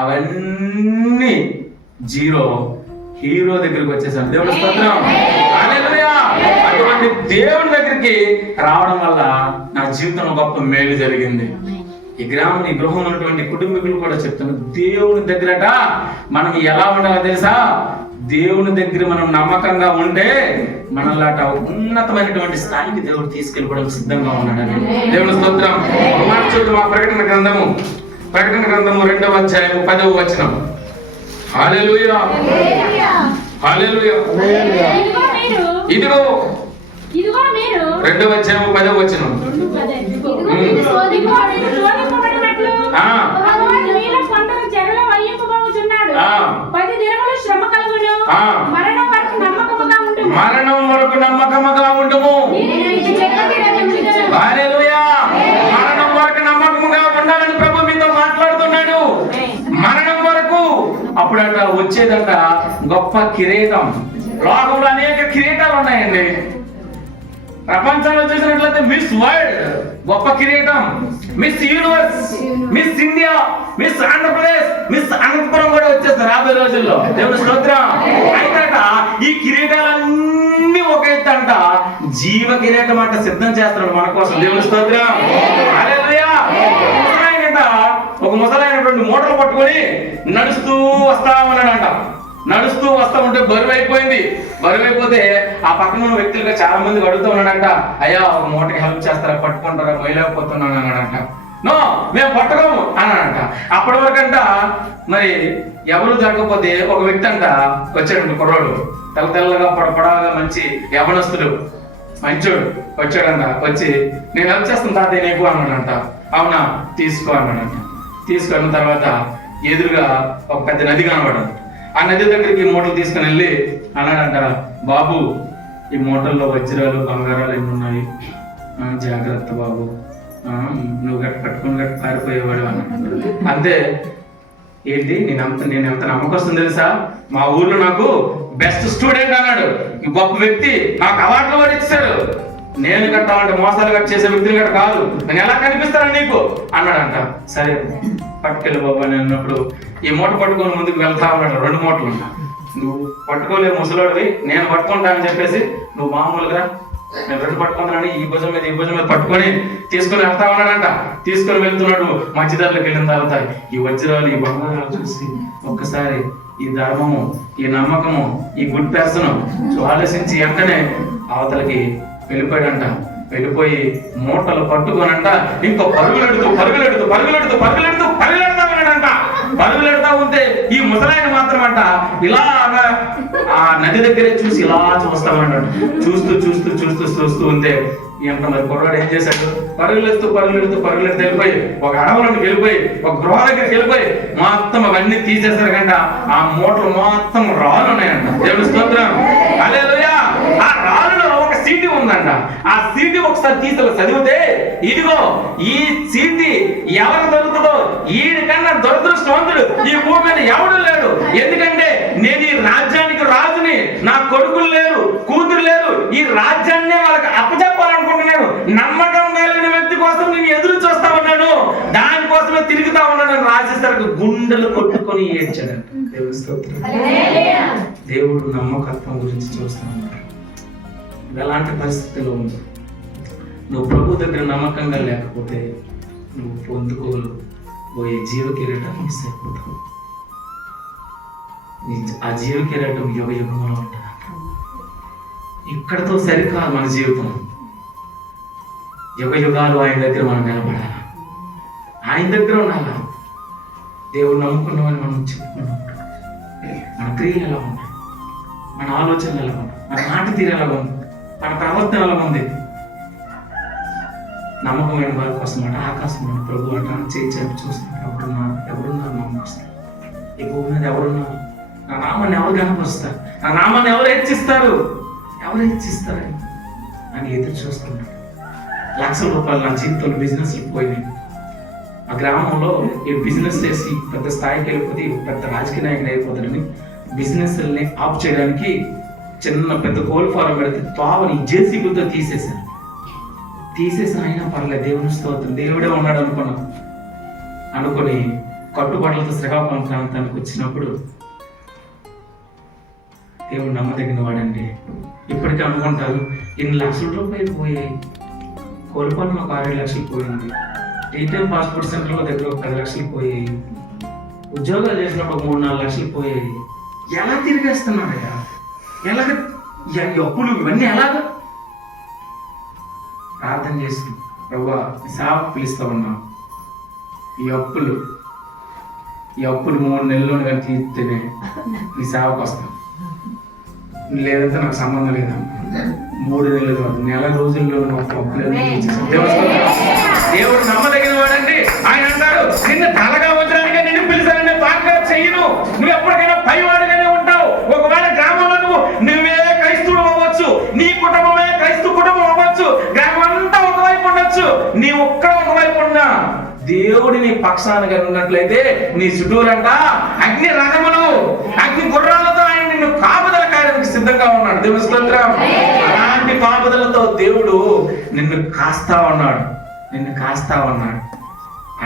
అవన్నీ zero, hero దగ్గరికి వచ్చేసాను. దేవుని స్తోత్రం. హల్లెలూయా. అటువంటి దేవుని దగ్గరికి రావడం వల్ల నా జీవితంలో గొప్ప మేలు జరిగింది. ఈ గృహంలో ఉన్నటువంటి కుటుంబీకులు కూడా చెప్తున్నారు, దేవుని దగ్గరట మనం ఎలా ఉండాలో తెలుసా? దేవుని దగ్గర మనం నమ్మకంగా ఉంటే మనలాట ఉన్నతమైనటువంటి స్థాయికి దేవుడు తీసుకెళ్ళిపోవడం సిద్ధంగా ఉన్నాడని. దేవుని స్తోత్రం. చూద్దాం మా ప్రకటన గ్రంథము 2వ అధ్యాయం 10వ వచనం. హల్లెలూయా, హల్లెలూయా. ఇదిగో 2వ అధ్యాయం 10వ వచనం. మరణం వరకు నమ్మకముగా ఉండుము. హల్లెలూయా. మరణం వరకు నమ్మకముగా ఉండాలని ప్రభు మీతో మాట్లాడుతున్నాడు. మరణం వరకు. అప్పుడట వచ్చేదట గొప్ప కిరీటం. లోకంలో అనేక కిరీటాలు ఉన్నాయండి. ప్రపంచంలో చూసినట్లయితే మిస్ వరల్డ్ గొప్ప కిరీటం, miss universe, miss India, miss Andhra Pradesh, miss Anantapuram కూడా వచ్చేస్తారు రాబోయే రోజుల్లో. దేవుని స్తోత్రం. అయితే ఈ కిరీటాలన్నీ ఒక ఎత్తు అంట, జీవ కిరీటం అంట సిద్ధం చేస్తున్నాడు మన కోసం. దేవుని స్తోత్రం. హల్లెలూయా. ఒక ముసలైనటువంటి మూటలు పట్టుకొని నడుస్తూ వస్తా ఉన్నాడంట. నడుస్తూ వస్తా ఉంటే బరువు అయిపోయింది. బరువు అయిపోతే ఆ పక్కన ఉన్న వ్యక్తులుగా చాలా మంది అడుగుతూ ఉన్నాడంట, అయ్యా ఒక మూటకి హెల్ప్ చేస్తారా, పట్టుకుంటారా, మొయ్యలేకపోతున్నాను అన్నాడంట. నో, మేము పట్టుకోము అన్నాడంట. అప్పటి వరకు అంట మరి ఎవరు జరగకపోతే ఒక వ్యక్తి అంట వచ్చాడు, కుర్రాడు, తెల్లగా పొడపడగా మంచి యవనస్తుడు, మంచోడు వచ్చాడంట. వచ్చి నేను హెల్ప్ చేస్తాను తాతయ్య నీకు అన్నాడంట. అవునా, తీసుకో అన్నాడంట. తీసుకున్న తర్వాత ఎదురుగా ఒక పెద్ద నది కనబడంట. ఆ నది దగ్గరికి మూటలు తీసుకుని వెళ్ళి అన్నాడంట, బాబు ఈ మూటల్లో వజ్రాలు బంగారాలు ఏమి ఉన్నాయి, జాగ్రత్త బాబు, నువ్వు గట్టి పట్టుకుని గట్టి పారిపోయేవాడు అన్నాడు. అంతే. ఏంటి నేను ఎంత నమ్మకం తెలుసా, మా ఊర్లో నాకు బెస్ట్ స్టూడెంట్ అన్నాడు, గొప్ప వ్యక్తి, నాకు అవార్డులు కూడా ఇచ్చాడు, నేను కట్టాలంటే మోసాలు కట్ చేసే వ్యక్తిని గట్ట కాదు, నేను ఎలా కనిపిస్తాను నీకు అన్నాడంట. సరే పట్టుకెళ్ళి బాబా నేను అన్నప్పుడు ఈ మూట పట్టుకొని ముందుకు వెళ్తా ఉన్నాడు. 2 మూటలు ఉంటా, నువ్వు పట్టుకోలేవు ముసలాడివి, నేను పట్టుకుంటా అని చెప్పేసి నువ్వు మామూలుగా నేను 2 పట్టుకుంటానని ఈ భుజం మీద పట్టుకొని తీసుకొని వెళ్తా ఉన్నాడంట. తీసుకొని వెళ్తున్నాడు. మధ్యదారులకు వెళ్ళిన తర్వాత ఈ వజ్రాలు ఈ బంగారాలు చూసి ఒక్కసారి ఈ ధర్మము, ఈ నమ్మకము, ఈ గుడ్ పర్సన్ ఆలోచించి వెంటనే అవతలకి వెళ్ళిపోయాడంట. వెళ్ళిపోయి మూటలు పట్టుకోనంట ఇంకో పరుగులెడుతూ ఉంటే ఈ ముసలాయన మాత్రం అంట ఇలాగా ఆ నది దగ్గరే చూసి ఇలా చూస్తామన్నాడు. చూస్తూ ఉంటే ఎంత మరి కుర్రాడు ఏం చేశాడు, పరుగులెడుతూ వెళ్ళిపోయి ఒక అడవులకు వెళ్ళిపోయి ఒక గృహ దగ్గరికి వెళ్ళిపోయి మొత్తం అవన్నీ తీసేశారు కంట. ఆ మూటలు మొత్తం రాళ్ళు ఉన్నాయంట. దేవుని స్తోత్రం. హల్లెలూయా. ఆ రాళ్ళలో ఒక సీటీ ఉందంట. ఆ సీటీ ఒకసారి తీసుకు చదివితే ఇదిగో ఈ సీటీ ఎవరికి దొరుకుతుందో ఈయనకన్నా దురదృష్టవంతుడు ఈ భూమి మీద ఎవడు లేడు. ఎందుకంటే నేను ఈ రాజ్యానికి రాజుని, నా కొడుకులు లేరు, కూతురు లేరు, ఈ రాజ్యాన్ని వాళ్ళకి అప్పచెప్పాలనుకుంటున్నాను. నమ్మకం కలిగిన వ్యక్తి కోసం నేను ఎదురు చూస్తా ఉన్నాను, దానికోసమే తిరుగుతా ఉన్నాను. రాజేశ్వరకు గుండెలు కొట్టుకొని ఏడ్చాడంట. దేవుని స్తోత్రం. దేవుడు నమ్మకత్వం గురించి చూస్తా ఉన్నాడు. ఎలాంటి పరిస్థితిలో ఉంది, నువ్వు ప్రభు దగ్గర నమ్మకంగా లేకపోతే నువ్వు పొందుకోబోయే జీవ కిరీటం మిస్ అయిపోతావు. ఆ జీవ కిరీటం యుగంలో ఉంటుంది. ఇక్కడతో సరికాదు మన జీవితం. యుగాలు ఆయన దగ్గర మనం నిలబడాలి, ఆయన దగ్గర ఉండాలి. దేవుడు నమ్ముకున్నామని మనం చెప్పుకున్నాం. మన క్రియలు ఎలా ఉన్నాయి, మన ఆలోచనలు ఎలా ఉన్నాయి, మన మాట తీరు ఎలా ఉంది, మన ప్రవర్తన ఎలా ఉంది. నమ్మకమైన వారి కోసం అంటే ఆకాశం ప్రభు అంటాను చేయి చూస్తున్నాడు. ఎవరున్నారు నమ్మకం? ఈ భూమి మీద ఎవరున్నారు? నా నామాన్ని ఎవరు కనపరుస్తారు? నా నామాన్ని ఎవరు హెచ్చిస్తారు అని ఎదురు చూస్తున్నాడు. లక్షల రూపాయలు నా జీవితంలో బిజినెస్ పోయినాయి. ఆ గ్రామంలో ఈ బిజినెస్ చేసి పెద్ద స్థాయికి వెళ్ళిపోతే పెద్ద రాజకీయ నాయకుడు అయిపోతాడని బిజినెస్ ఆఫ్ చేయడానికి చిన్న పెద్ద కోల్ ఫారం పెడితే తావని జేసీబీతో తీసేసాను. అయినా పర్లేదు, దేవుని స్తోత్రం, దేవుడే ఉన్నాడు అనుకుని కట్టుబడులతో శ్రీకాకుళం ప్రాంతానికి వచ్చినప్పుడు దేవుడు నమ్మదగిన వాడండి. ఇప్పటికీ అనుకుంటారు ఇన్ని లక్షల రూపాయలు పోయాయి, కోల్పోయిన ఒక 6 లక్షలు పోయింది, టీటీఎం పాస్పోర్ట్ సెంటర్లో దగ్గర ఒక 10 లక్షలు పోయాయి, ఉద్యోగాలు చేసినప్పుడు 3-4 లక్షలు పోయాయి. ఎలా తిరిగేస్తున్నాడయ్యా? ఎలాగ ఈ అప్పులు ఇవన్నీ ఎలాగ? ప్రార్థన చేసి ప్రభువా నీ సేవకు పిలుస్తా ఉన్నాం, ఈ అప్పులు 3 నెలల్లో కానీ తీర్తేనే నీ సేవకు వస్తాం, లేదంటే నాకు సంబంధం లేదమ్మా. 3 నెలలు కాదు, నెల రోజుల్లో దేవుడు నమ్మదగిన వాడండి. ఆయన అంటారు నిన్ను తలగా వచ్చడానికి నిన్ను పిలిచానని పాటగా చెయ్యను, నువ్వు ఎప్పటికైనా పైవాడుగానే ఉంటావు. ఒకవేళ గ్రామంలో నువ్వే క్రైస్తవుడు అవ్వచ్చు, నీ కుటుంబమే క్రైస్తవ కుటుంబం అవ్వచ్చు, గ్రామం అంతా ఒకవైపు ఉండొచ్చు, నీ ఒకవైపు ఉన్నా దేవుడి నీ పక్షాన ఉన్నట్లయితే నీ చుట్టూరంట అగ్ని రథములు, అగ్ని గుర్రాలతో ఆయన నిన్ను కాపుదల కార్యానికి సిద్ధంగా ఉన్నాడు. దేవుని స్తోత్రం. అలాంటి కాపుదలతో దేవుడు నిన్ను కాస్తా ఉన్నాడు.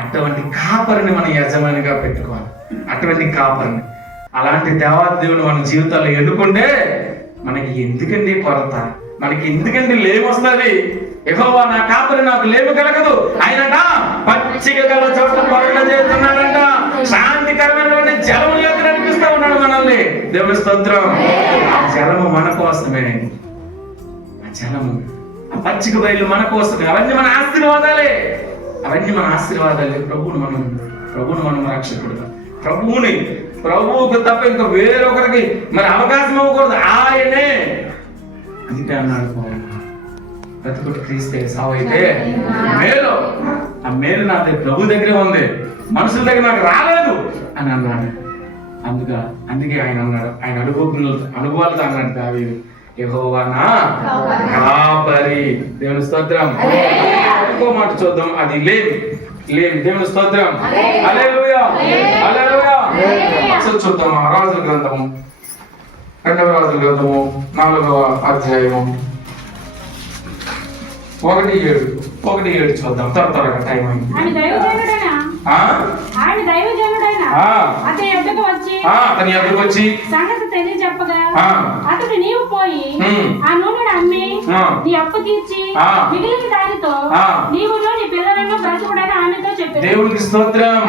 అటువంటి కాపరిని మన యజమానిగా పెట్టుకోవాలి. అటువంటి కాపరిని, అలాంటి దేవాది దేవుడు మన జీవితాల్లో ఎన్నుకుంటే మనకి ఎందుకండి కొరత, మనకి ఎందుకండి లేమి వస్తుంది? యెహోవా నా కాపరి, నాకు లేమి కలగదు. ఆయనట పచ్చిక గల చోట్ల పొరగ చేస్తున్నాడంట, శాంతికరమైన జలము యొక్క నడిపిస్తూ ఉన్నాడు మనల్ని. దేవుని స్తోత్రం. ఆ జలము మన కోసమే, ఆ జలము, ఆ పచ్చిక బయలు మన కోసమే. అవన్నీ మన ఆశీర్వాదాలే. ప్రభువును మనం రక్షకుడుగా, ప్రభువుకు తప్ప ఇంకా వేరొకరికి మరి అవకాశం ఇవ్వకూడదు. ఆయనే అందుకే అన్నాడు బ్రతుకుడు క్రీస్తే సావు అయితే మేలు. ఆ మేలు నా ప్రభు దగ్గరే ఉంది, మనుషుల దగ్గర నాకు రాలేదు అని అన్నాడు. అందుకే ఆయన అన్నాడు, ఆయన అనుభవాలతో అన్నాడు దావీదు, యెహోవా నా కాపరి. దేవుని స్తోత్రం. ఇంకో మాట చూద్దాం, అది లేమి. దేవుని స్తోత్రం. హల్లెలూయా, హల్లెలూయా. అసలు చూద్దాం రాజుల గ్రంథము, 2వ రాజుల గ్రంథము 4వ అధ్యాయము 1:7 చూద్దాం. త్వరగా టైం అయింది. అతని ఎద్దకు వచ్చి సంగతి తెలియజెప్పగా అతడు నీవు పోయి ఆ నూనెను అమ్మి నీ అప్పు తీర్చి మిగిలిన దానితో నీవు నీ పిల్లలను బ్రతుకుడని ఆమెతో చెప్పాడు. దేవునికి స్తోత్రం.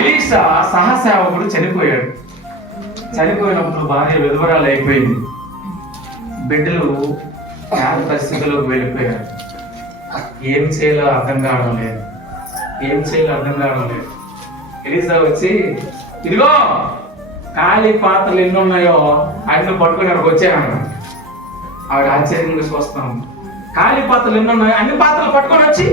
ఎలీషా సహసేవకుడు చనిపోయాడు. చనిపోయినప్పుడు భార్య విధవరాలు అయిపోయింది. బిడ్డలు పేద పరిస్థితుల్లోకి వెళ్ళిపోయారు. ఏం చేయాలో అర్థం కావడం లేదు. ఎలీషా వచ్చి, ఇదిగో ఖాళీ పాత్రలు ఎన్ని ఉన్నాయో అన్ని పట్టుకుని అక్కడికి వచ్చాను. ఆవిడ ఆశ్చర్యంగా చూస్తాం. ఖాళీ పాత్రలు ఎన్ని ఉన్నాయో అన్ని పాత్రలు పట్టుకొని వచ్చి,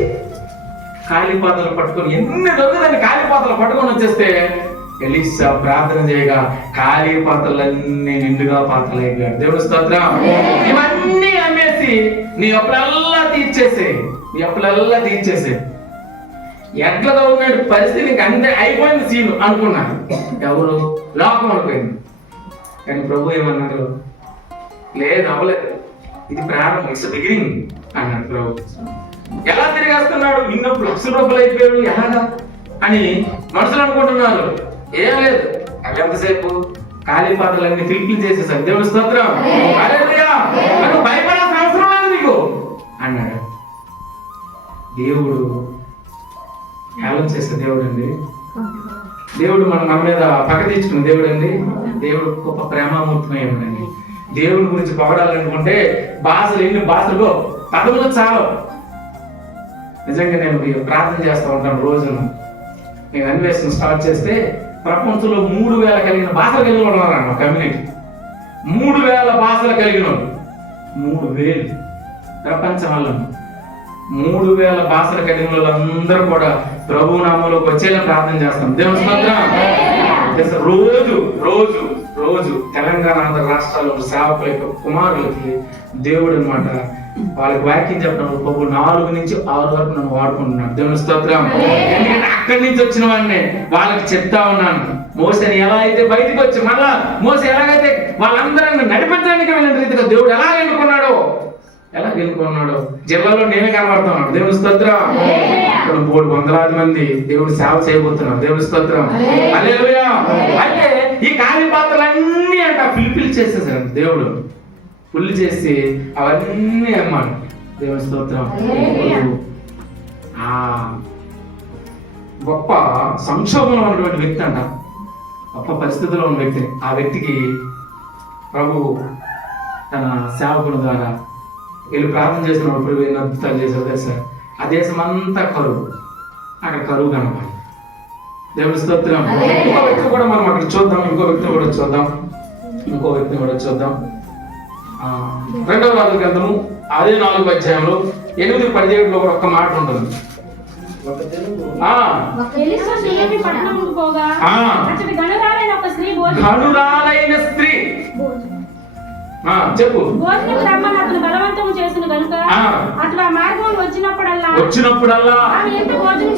ఎన్ని దొరుకుతాయి ఖాళీ పాత్రలు పట్టుకొని వచ్చేస్తే ఎలీషా ప్రార్థన చేయగా ఖాళీ పాత్రలన్నీ నిండుగా పాత్రలు అయిపోయాడు. దేవుని స్తోత్రం. ఇవన్నీ అమ్మేసి నీ అప్పులల్లా తీర్చేసే ఎట్లా గవర్నమెంట్ పరిస్థితి అంతే అయిపోయింది సీను అనుకున్నాను. ఎవరు? లోకం అనుకోయింది. కానీ ప్రభు ఏమన్నారు? లేదు, అవ్వలేదు, ఇది ప్రారంభం, ఇట్స్ బిగినింగ్ అన్నాడు ప్రభు. ఎలా తిరిగేస్తున్నాడు? ఇన్నప్పుడు ₹1,00,000 అయిపోయాడు ఎలాగా అని మనుషులు అనుకుంటున్నారు. ఏం లేదు, అవి ఎంతసేపు ఖాళీ పాత్రలన్నీ ఫిల్ఫిల్ చేసేసారు. దేవుని స్తోత్రం. హల్లెలూయా. భయపడాల్సిన అవసరం లేదు నీకు అన్నాడు. దేవుడు హేళన చేసే దేవుడు అండి. దేవుడు మన మీద పగ తీర్చుకున్న దేవుడు అండి. దేవుడు గొప్ప ప్రేమామూర్తమయ్యాడండి. దేవుడి గురించి పొగడాలనుకుంటే ఎన్ని భాషలు పదవులు చాలు. నిజంగా నేను ప్రార్థన చేస్తూ ఉంటాను రోజున. నేను అన్వేషణ స్టార్ట్ చేస్తే ప్రపంచంలో 3,000 కలిగిన భాషలు కలిగిన ఉన్నారు కమ్యూనిటీ. 3,000 భాషలు కలిగిన 3,000 ప్రపంచంలో 3,000 భాషలు కలిగిన వాళ్ళందరూ కూడా ప్రభు నామంలోకి వచ్చేలా ప్రార్థన చేస్తాం. దేవుని స్తోత్రం. రోజు తెలంగాణ ఆంధ్ర రాష్ట్రాల్లో సేవకుల యొక్క కుమారులకి దేవుడు అన్నమాట వాళ్ళకి వాక్యం చెప్పడం ప్రభు 4 నుంచి 6 వరకు నన్ను వాడుకుంటున్నాను. దేవుని స్తోత్రం. ఎందుకంటే అక్కడి నుంచి వచ్చిన వాడిని వాళ్ళకి చెప్తా ఉన్నాను. మోసేని ఎలా అయితే బయటకు వచ్చి మళ్ళా మోసే ఎలాగైతే వాళ్ళందరినీ నడిపించడానికి వెళ్ళిన రీతిగా దేవుడు ఎలా ఎన్నుకున్నాడో ఎలా గెలుకున్నాడు? జిల్లాలో నేనే కనబడుతున్నాడు. దేవుని స్తోత్రం. ఇక్కడ 300 మంది దేవుడు సేవ చేయబోతున్నాడు. దేవుని స్తోత్రం. హల్లెలూయా. అయితే ఈ ఖాళీ పాత్రలన్నీ అంట పిలిపిలి చేసేసాడు దేవుడు. పుల్లి చేసి అవన్నీ అమ్మాడు. దేవుని స్తోత్రం. ఆ గొప్ప సంక్షోభంలో ఉన్నటువంటి వ్యక్తి అంట, గొప్ప పరిస్థితిలో ఉన్న వ్యక్తి. ఆ వ్యక్తికి ప్రభు తన సేవకుల ద్వారా వెళ్ళి ప్రార్థన చేసినప్పుడు ఎన్నో అద్భుతాలు చేశారు తెలుసా. ఆ దేశం అంతా కరువు, అక్కడ కరువు కనపడి. దేవుని స్తోత్రం. ఇంకో వ్యక్తి కూడా మనం అక్కడ చూద్దాం. ఇంకో వ్యక్తిని కూడా చూద్దాం. 2వ రాజుల గ్రంథము అదే 4వ అధ్యాయంలో 8-17 కూడా ఒక్క మాట ఉంటుంది. గనురాలైన స్త్రీ చెప్పు బలవంతం చేసిన కనుక అట్లా మార్గం వచ్చినప్పుడల్లా ఇంత భోజనం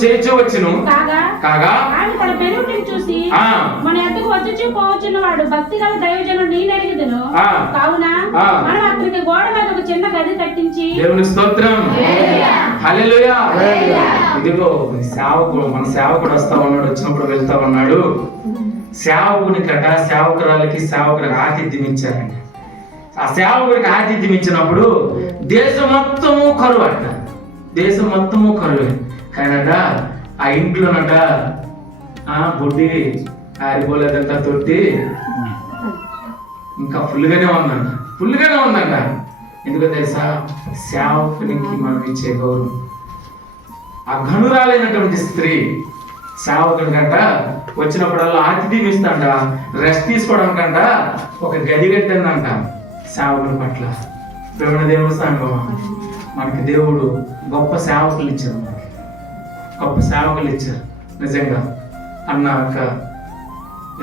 చేయించు వచ్చును. కాగా ఆమె తన పెరుగుని చూసి మన ఎద్దకు వచ్చి పోవచ్చున్న వాడు భక్తి గల దైవజనుడు నేను ఎరుగుదును. కావున మనం అతనికి గోడ మీద ఒక చిన్న గది కట్టించి. దేవుని స్తోత్రం. హల్లెలూయా. ఇదిగో మన సేవకుడు వస్తా ఉన్నాడు, వచ్చినప్పుడు వెళ్తా ఉన్నాడు. సేవకురాలకి ఆతిథ్యం ఇచ్చారంట. ఆ సేవకుడికి ఆతిథ్యం ఇచ్చినప్పుడు దేశం మొత్తము కరువు అంట. దేశం మొత్తము కరువే. కానట ఆ ఇంట్లోనట బొడ్డి ఆరిపోలేదంట, తొట్టి ఇంకా ఫుల్గానే ఉందంట. ఎందుకో తెలుసా? సేవకునికి మనం ఇచ్చే గౌరవం. ఆ గనురాలైనటువంటి స్త్రీ సేవకుడి కంట వచ్చినప్పుడల్లా ఆతిథ్యం ఇస్తాంట, రెస్ట్ తీసుకోవడానికంట ఒక గది కట్టిందంట సేవకుల పట్ల. దేవుని సంఘం మనకి దేవుడు గొప్ప సేవకులు ఇచ్చారు. నిజంగా అన్నాక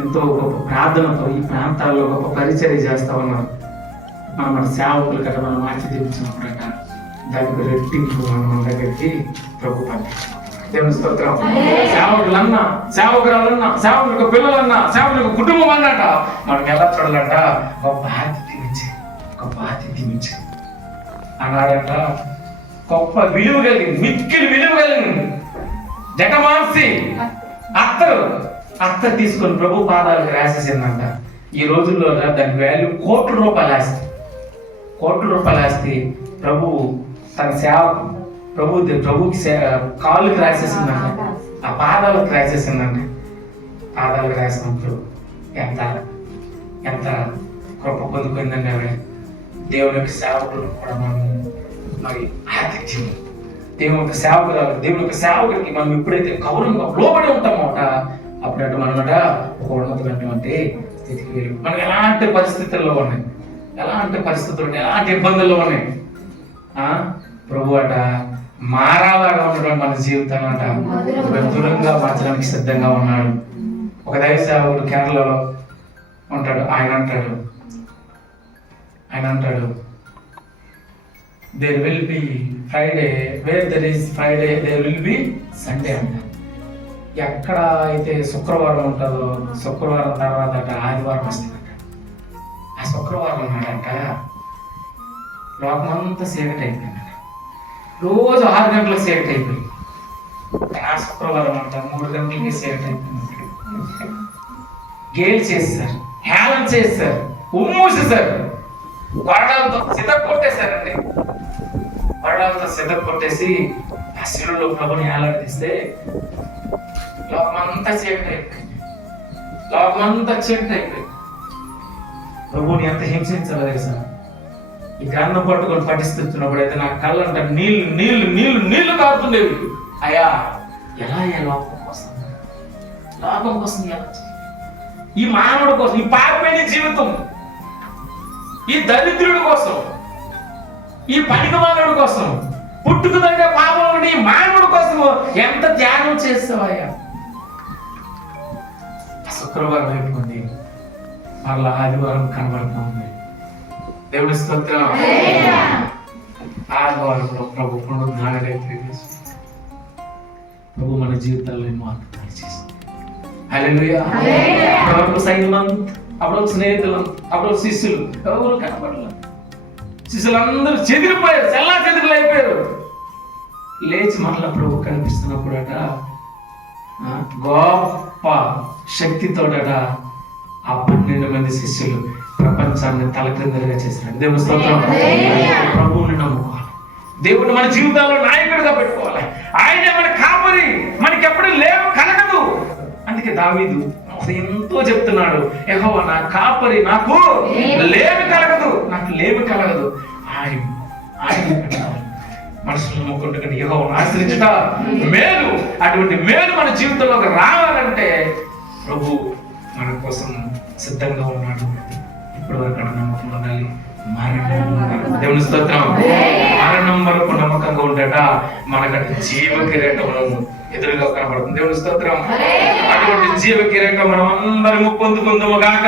ఎంతో గొప్ప ప్రార్థనతో ఈ ప్రాంతాల్లో గొప్ప పరిచర్య చేస్తా ఉన్నారు. మన సేవకులు కదా మనం ఆతిథ్యం ఇచ్చినప్పుడట దానికి రెట్టింపు మన దగ్గరికి ప్రభు పంపించాం. దేవుని స్తోత్రం. సేవకులన్నా, సేవకురాలన్నా, సేవకులకు పిల్లలన్నా, సేవకులకు కుటుంబం అన్నట మనకి ఎలా చూడాలంట? గొప్ప ఆతిథ్యం ఇచ్చి అన్నాడంట. గొప్ప విలువ కలిగింది, మిక్కిలి విలువ కలిగింది. జటమాంసి అత్తరు తీసుకొని ప్రభు పాదాలకు రాసేసిందంట. ఈ రోజుల్లో దాని వాల్యూ కోట్ల రూపాయలు ఆస్తి ప్రభువు తన ప్రభుకి కాళ్ళకి రాసేసిందంట, ఆ పాదాలకు రాసేసిందంట. పాదాలకు రాసినప్పుడు ఎంత కృప పొందుకుందండి ఆవిడ. దేవుని యొక్క సేవకులు కూడా మనం మరి ఆతిథ్యం, దేవుని యొక్క సేవకుడికి మనం ఎప్పుడైతే గౌరవంగా లోబడి ఉంటామోట అప్పుడంటే మనమట ఒక ఉన్నతమైనటువంటి స్థితికి వెళ్ళి మనకి ఎలాంటి పరిస్థితుల్లో ఉన్నాయి, ఎలాంటి ఇబ్బందుల్లో ఉన్నాయి. ప్రభు అట మారాలాగా ఉండడం మన జీవితాన్ని అంట దూరంగా మార్చడానికి సిద్ధంగా ఉన్నాడు. ఒక దైవ సేవకుడు కేరళలో ఉంటాడు. ఆయన అంటాడు there will be Friday, where there is Friday there will be Sunday అంట. ఎక్కడ అయితే శుక్రవారం ఉంటుందో శుక్రవారం తర్వాత ఆదివారం వస్తుందంట. ఆ శుక్రవారం ఉన్నాడంట లోకమంతా చీకటి అయిపోయిందంట. రోజు 6 గంటలకు చీకటి అయిపోయింది. ఆ శుక్రవారం అంట 3 గంటలకి చీకటి అయిపోయింది. గేల్ చేస్తారు, హేళన చేస్తారు, ఉమ్మూసేశారు, వరడాలతో సిద్ధకొట్టేశారండి. వరడాలతో సిద్ధకొట్టేసి ఆ శిలువలో ప్రభుని ఏలాడిస్తే లోకమంతా చీకటి అయిపోయింది. ప్రభుని ఎంత హింసించాలో తెలుసా? ఈ గ్రంథం పట్టుకొని పఠిస్తున్నప్పుడు అయితే నా కళ్ళంట నీళ్లు కారుతుండేవి. అయ్యా ఎలా లోకం కోసం ఎలా ఈ మానవుడి కోసం, ఈ పాపమైన జీవితం, ఈ దరిద్రుడి కోసం, ఈ పనికిమానుడి కోసం, పుట్టుకుదంటే పాపం ఈ మానవుడి కోసం ఎంత త్యాగం చేస్తావయ్యా. శుక్రవారం అయిపోయింది, మరలా ఆదివారం కనబడుతూ ఉంది. దేవుని స్తోత్రం. ఆదివారంలో ప్రభు పునరుద్ధారణే ప్రభు మన జీవితాల్లో ఎన్నో అద్భుతాలు చేస్తుంది. హల్లెలూయా. అప్పుడు సైన్యం, అప్పుడు స్నేహితులు, అప్పుడు శిష్యులు ఎవరు కనపడలేదు. శిష్యులందరూ చెదిరిపోయారు, చల్లా చెదిరిలు అయిపోయారు. లేచి మరలా ప్రభు కనిపిస్తున్నప్పుడట గొప్ప శక్తితోటట ఆ 12 మంది శిష్యులు ప్రపంచాన్ని తలక్రిందలుగా చేసినారు. దేవుని స్తోత్రం. ప్రభువుని నమ్ముకోవాలి, దేవుడు మన జీవితాల్లో నాయకుడిగా పెట్టుకోవాలి. ఆయనే మన కాపరి, మనకి ఎప్పుడు లేవు కలగదు. అందుకే దావీదు ఎంతో చెప్తున్నాడు, యెహోవా నా కాపరి, నాకు లేమి కలగదు, నాకు లేమి కలగదు. ఆయన మనసులో నమ్ముకుంటే యెహోవాను ఆశ్రయించుట మేలు. అటువంటి మేలు మన జీవితంలోకి రావాలంటే ప్రభు మన కోసం సిద్ధంగా ఉన్నాడు. ఇప్పటి వరకు నమ్మకం ఉండాలి. దేవుని స్తోత్రం. మరణం వరకు నమ్మకంగా ఉండట మనకంటే జీవ కిరీటం ఎదురుగా కనబడుతుంది. దేవుని స్తోత్రం. అటువంటి జీవ కిరీటం మనం అందరము పొందుకుందాము గాక.